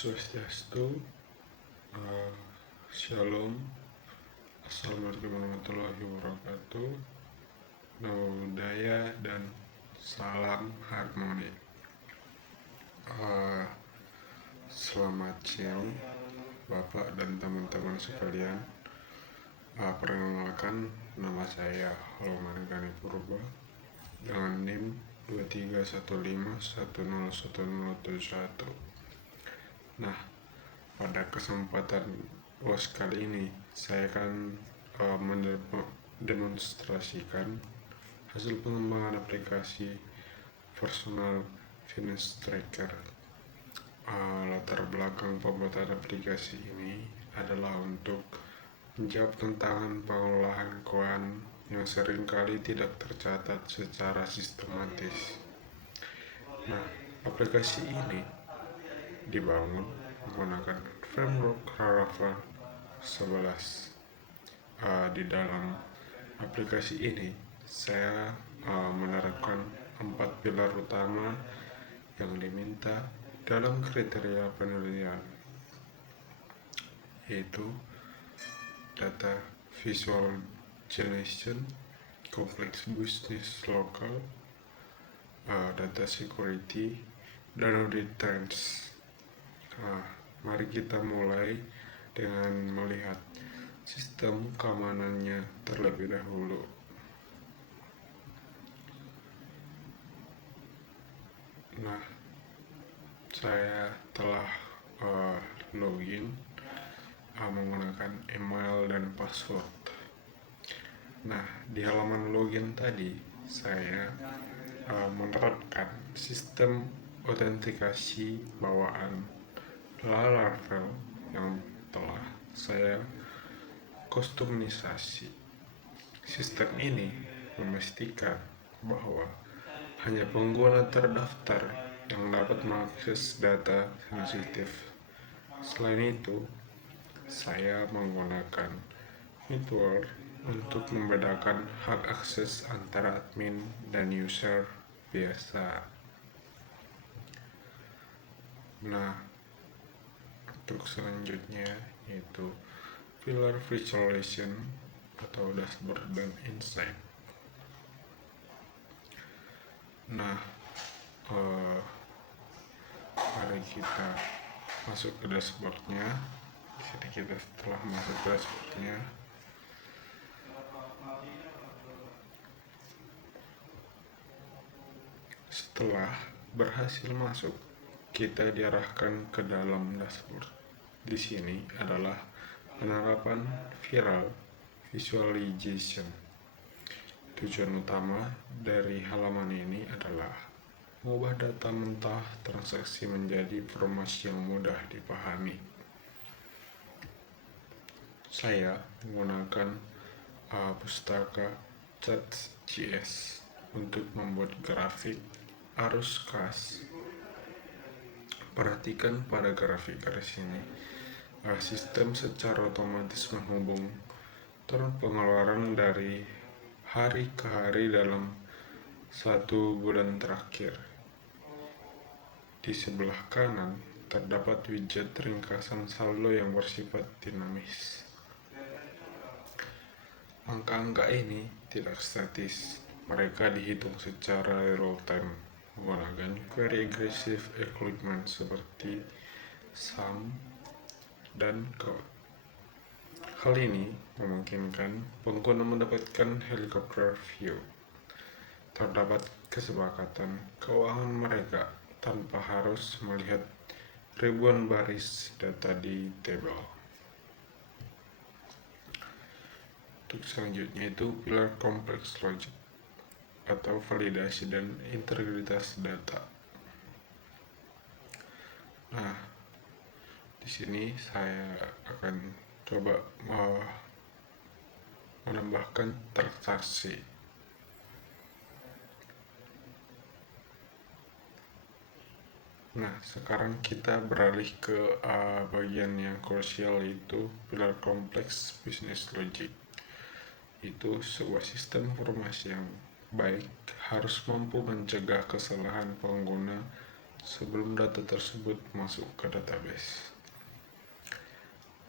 Swastiastu, uh, Shalom, Assalamualaikum warahmatullahi wabarakatuh, Namo Buddhaya, dan salam harmoni. Selamat siang Bapak dan teman-teman sekalian. Perkenalkan, nama saya Holman Gani Purba dengan NIM 2315101071. Nah, pada kesempatan kali ini saya akan mendemonstrasikan hasil pengembangan aplikasi personal finance tracker. Latar belakang pembuatan aplikasi ini adalah untuk menjawab tantangan pengelolaan keuangan yang seringkali tidak tercatat secara sistematis. Nah, aplikasi ini dibangun menggunakan framework Laravel 11. Di dalam aplikasi ini saya menerapkan 4 pilar utama yang diminta dalam kriteria penelitian, yaitu data visualization, complex business local, data security, dan audit trends. Mari kita mulai dengan melihat sistem keamanannya terlebih dahulu. Nah, saya telah login menggunakan email dan password. Nah, di halaman login tadi saya menerapkan sistem autentikasi bawaan Laravel yang telah saya kustomisasi. Sistem ini memastikan bahwa hanya pengguna terdaftar yang dapat mengakses data sensitif. Selain itu, saya menggunakan fitur untuk membedakan hak akses antara admin dan user biasa. Nah, untuk selanjutnya yaitu pilar visualization atau dashboard dan insight. Nah, mari kita masuk ke dashboardnya. Di sini kita setelah masuk ke dashboardnya, setelah berhasil masuk, kita diarahkan ke dalam dashboard. Di sini adalah penerapan viral visualization. Tujuan utama dari halaman ini adalah mengubah data mentah transaksi menjadi informasi yang mudah dipahami. Saya menggunakan pustaka ChatJS untuk membuat grafik arus kas. Perhatikan pada grafik di sini. Sistem secara otomatis menghubung turun pengeluaran dari hari ke hari dalam 1 bulan terakhir. Di sebelah kanan terdapat widget ringkasan saldo yang bersifat dinamis. Angka-angka ini tidak statis, mereka dihitung secara real time menggunakan query aggressive equipment seperti sum dan count. Hal ini memungkinkan pengguna mendapatkan helikopter view. Terdapat kesepakatan keuangan mereka tanpa harus melihat ribuan baris data di tabel. Untuk selanjutnya itu pilar complex logic atau validasi dan integritas data. Nah, di sini saya akan coba menambahkan transaksi. Nah, sekarang kita beralih ke bagian yang krusial, yaitu pilar kompleks business logic. Itu sebuah sistem informasi yang baik harus mampu mencegah kesalahan pengguna sebelum data tersebut masuk ke database.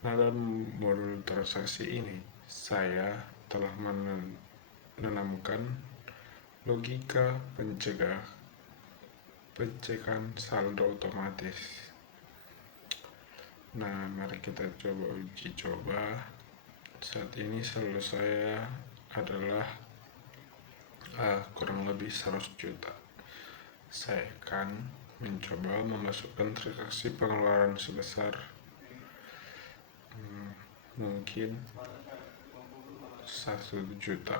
Nah, dalam modul transaksi ini, saya telah menanamkan logika pencegahan saldo otomatis. Nah, mari kita coba uji coba. Saat ini saldo saya adalah kurang lebih 100 juta. Saya akan mencoba memasukkan transaksi pengeluaran sebesar mungkin 1 juta.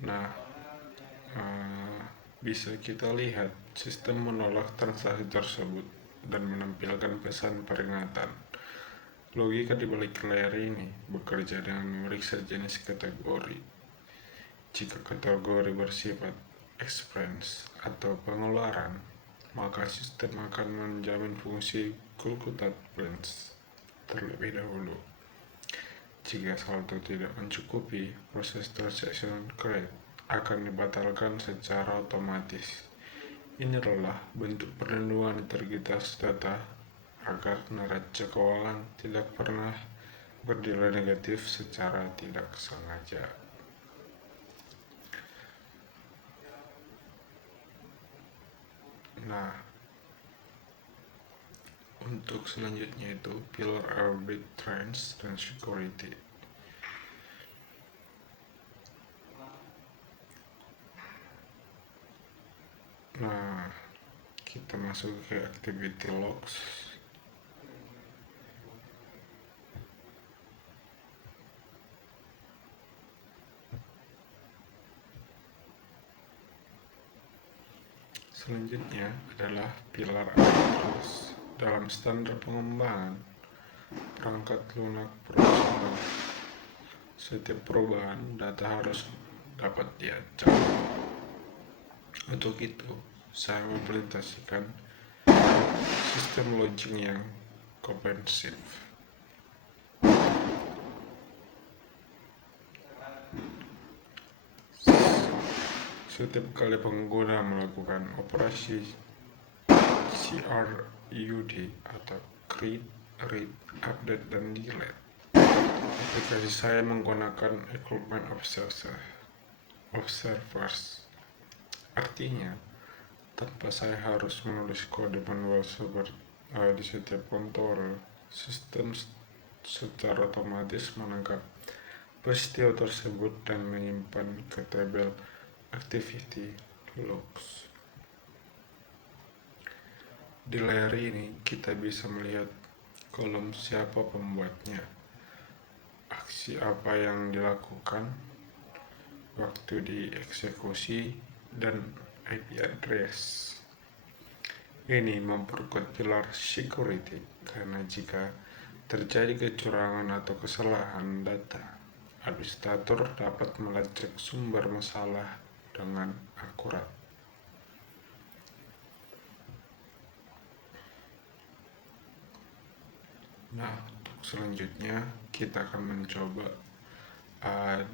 Nah, bisa kita lihat sistem menolak transaksi tersebut dan menampilkan pesan peringatan. Logika di balik layar ini bekerja dengan memeriksa jenis kategori. Jika kategori bersifat expense atau pengeluaran, maka sistem akan menjamin fungsi Calculate Balance terlebih dahulu. Jika saldo tidak mencukupi, proses transaction create akan dibatalkan secara otomatis. Ini adalah bentuk perlindungan integritas data agar neraca keuangan tidak pernah bernilai negatif secara tidak sengaja. Nah, untuk selanjutnya itu pillar audit trends dan security. Nah, kita masuk ke activity logs. Selanjutnya adalah pilar audit. Dalam standar pengembangan perangkat lunak profesional, setiap perubahan data harus dapat diacak. Untuk itu, saya mengimplementasikan sistem logging yang komprehensif. Setiap kali pengguna melakukan operasi CRUD atau create, read, update, dan delete, aplikasi saya menggunakan equipment observers. Artinya, tanpa saya harus menulis kode manual seperti di setiap kontrol, sistem secara otomatis menangkap peristiwa tersebut dan menyimpan ke tabel activity logs. Di layar ini kita bisa melihat kolom siapa pembuatnya, aksi apa yang dilakukan, waktu dieksekusi, dan IP address. Ini memperkuat pilar security karena jika terjadi kecurangan atau kesalahan data, administrator dapat melacak sumber masalah dengan akurat. Nah, untuk selanjutnya kita akan mencoba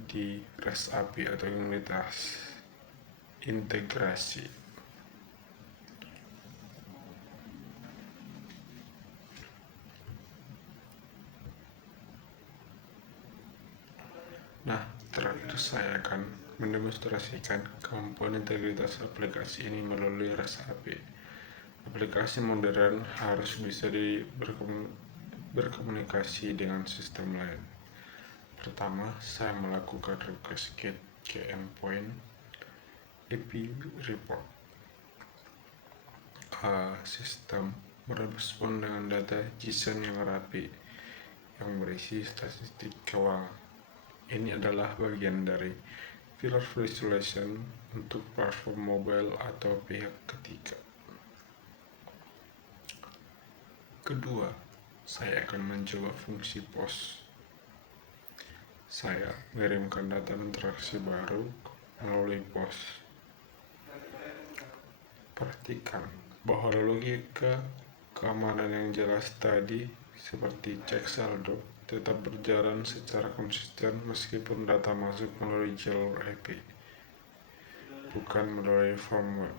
di REST API atau unitas integrasi. Nah, terakhir saya akan mendemonstrasikan kemampuan integritas aplikasi ini melalui REST API. Aplikasi modern harus bisa berkomunikasi dengan sistem lain. Pertama, saya melakukan request get ke endpoint API report. Sistem merespon dengan data JSON yang rapi yang berisi statistik keuangan. Ini adalah bagian dari pilar visualization untuk platform mobile atau pihak ketiga. Kedua, saya akan mencoba fungsi POS. Saya mengirimkan data transaksi baru melalui POS. Perhatikan bahwa logika keamanan yang jelas tadi, seperti cek saldo, tetap berjalan secara konsisten meskipun data masuk melalui jalur IP, bukan melalui firmware.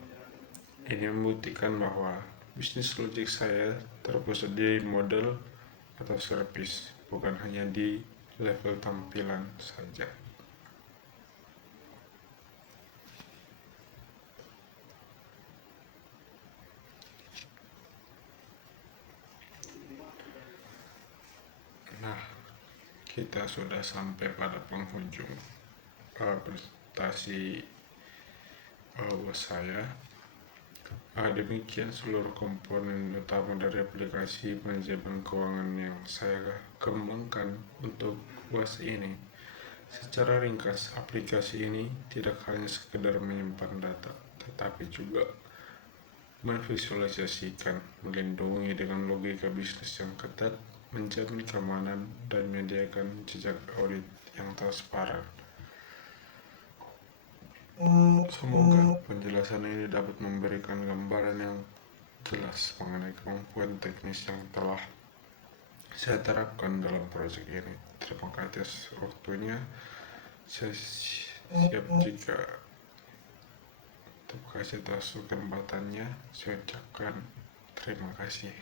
Ini membuktikan bahwa bisnis logik saya terpusat di model atau service, bukan hanya di level tampilan saja. Nah, kita sudah sampai pada penghujung presentasi bos saya. Demikian seluruh komponen utama dari aplikasi manajemen keuangan yang saya kembangkan untuk bos ini. Secara ringkas, aplikasi ini tidak hanya sekedar menyimpan data, tetapi juga memvisualisasikan, melindungi dengan logika bisnis yang ketat, menjamin keamanan, dan menyediakan jejak audit yang transparan. Semoga penjelasan ini dapat memberikan gambaran yang jelas mengenai kemampuan teknis yang telah saya terapkan dalam proyek ini. Terima kasih atas waktunya. Saya siap jika terima kasih atas kesempatannya. Saya ucapkan terima kasih.